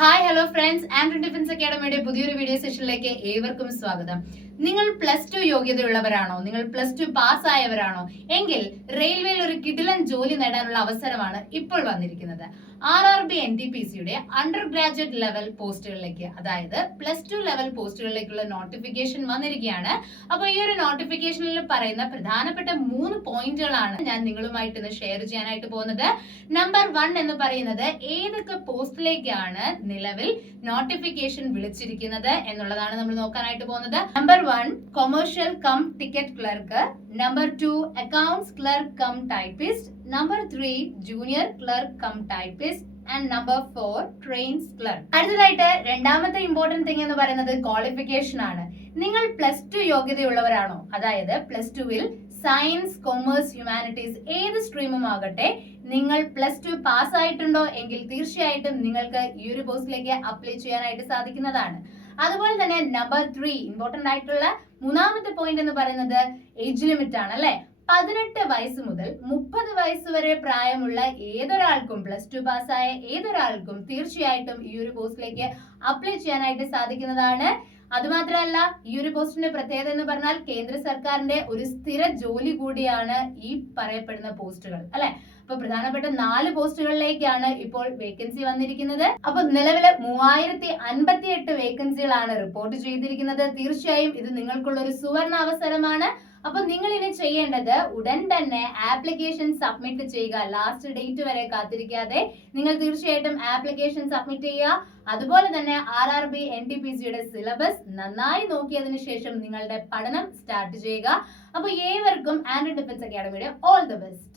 Hi hello friends, armed defence അക്കാഡമിയുടെ പുതിയൊരു video സെഷനിലേക്ക് ഏവർക്കും സ്വാഗതം. നിങ്ങൾ +2 യോഗ്യതയുള്ളവരാണോ? നിങ്ങൾ +2 പാസ്സായവരാണോ? എങ്കിൽ റെയിൽവേയിൽ ഒരു കിടിലൻ ജോലി നേടാനുള്ള അവസരമാണ് ഇപ്പോൾ വന്നിരിക്കുന്നത്. RRB NTPCയുടെ അണ്ടർ ഗ്രാജുവേറ്റ് ലെവൽ പോസ്റ്റുകളിലേക്ക്, അതായത് +2 ലെവൽ പോസ്റ്റുകളിലേക്കുള്ള നോട്ടിഫിക്കേഷൻ വന്നിരിക്കുകയാണ്. അപ്പോൾ ഈ ഒരു നോട്ടിഫിക്കേഷനിൽ പറയുന്ന പ്രധാനപ്പെട്ട 3 പോയിന്റുകളാണ് ഞാൻ നിങ്ങളുമായിട്ട് ഇന്ന് ഷെയർ ചെയ്യാനായിട്ട് പോകുന്നത്. നമ്പർ 1 എന്ന് പറയുന്നത് ഏതൊക്കെ പോസ്റ്റിലേക്കാണ് നിലവിൽ നോട്ടിഫിക്കേഷൻ വിളിച്ചിരിക്കുന്നത് എന്നുള്ളതാണ് നമ്മൾ നോക്കാനായിട്ട് പോകുന്നത്. Number 1 commercial cum ticket clerk, number 2 accounts clerk cum typist, number 3 junior clerk cum typist and number 4 trains clerk. അടുത്തതായിട്ട് രണ്ടാമത്തെ ഇമ്പോർട്ടന്റ് തിങ് എന്ന് പറയുന്നത് ക്വാളിഫിക്കേഷൻ ആണ്. നിങ്ങൾ +2 യോഗ്യതയുള്ളവരാണോ? അതായത് +2വിൽ സയൻസ്, കൊമേഴ്സ്, ഹ്യൂമാനിറ്റീസ് ഏത് സ്ട്രീമും ആകട്ടെ, നിങ്ങൾ +2 പാസ്സായിട്ടുണ്ടോ എങ്കിൽ തീർച്ചയായിട്ടും നിങ്ങൾക്ക് ഈ ഒരു പോസ്റ്റിലേക്ക് അപ്ലൈ ചെയ്യാനായിട്ട് സാധിക്കുന്നതാണ്. അതുപോലെ തന്നെ നമ്പർ 3 ഇമ്പോർട്ടന്റ് ആയിട്ടുള്ള മൂന്നാമത്തെ പോയിന്റ് എന്ന് പറയുന്നത് ഏജ് ലിമിറ്റ് ആണ്, അല്ലെ? 18 വയസ്സ് മുതൽ 30 വയസ്സ് വരെ പ്രായമുള്ള ഏതൊരാൾക്കും, +2 പാസ്സായ ഏതൊരാൾക്കും തീർച്ചയായിട്ടും ഈ ഒരു പോസ്റ്റിലേക്ക് അപ്ലൈ ചെയ്യാനായിട്ട് സാധിക്കുന്നതാണ്. അതുമാത്രമല്ല, ഈ ഒരു പോസ്റ്റിന്റെ പ്രത്യേകത എന്ന് പറഞ്ഞാൽ കേന്ദ്ര സർക്കാരിന്റെ ഒരു സ്ഥിര ജോലി കൂടിയാണ് ഈ പറയപ്പെടുന്ന പോസ്റ്റുകൾ, അല്ലെ? അപ്പൊ പ്രധാനപ്പെട്ട 4 പോസ്റ്റുകളിലേക്കാണ് ഇപ്പോൾ വേക്കൻസി വന്നിരിക്കുന്നത്. അപ്പൊ നിലവിലെ 3058 വേക്കൻസികളാണ് റിപ്പോർട്ട് ചെയ്തിരിക്കുന്നത്. തീർച്ചയായും ഇത് നിങ്ങൾക്കുള്ള ഒരു സുവർണ അവസരമാണ്. അപ്പൊ നിങ്ങൾ ഇനി ചെയ്യേണ്ടത് ഉടൻ തന്നെ ആപ്ലിക്കേഷൻ സബ്മിറ്റ് ചെയ്യുക. ലാസ്റ്റ് ഡേറ്റ് വരെ കാത്തിരിക്കാതെ നിങ്ങൾ തീർച്ചയായിട്ടും ആപ്ലിക്കേഷൻ സബ്മിറ്റ് ചെയ്യുക. അതുപോലെ തന്നെ RRB NTPCയുടെ സിലബസ് നന്നായി നോക്കിയതിനു ശേഷം നിങ്ങളുടെ പഠനം സ്റ്റാർട്ട് ചെയ്യുക. അപ്പൊ ഏവർക്കും ആംഡ് ഡിഫൻസ് അക്കാഡമിയുടെ ഓൾ ദി ബെസ്റ്റ്.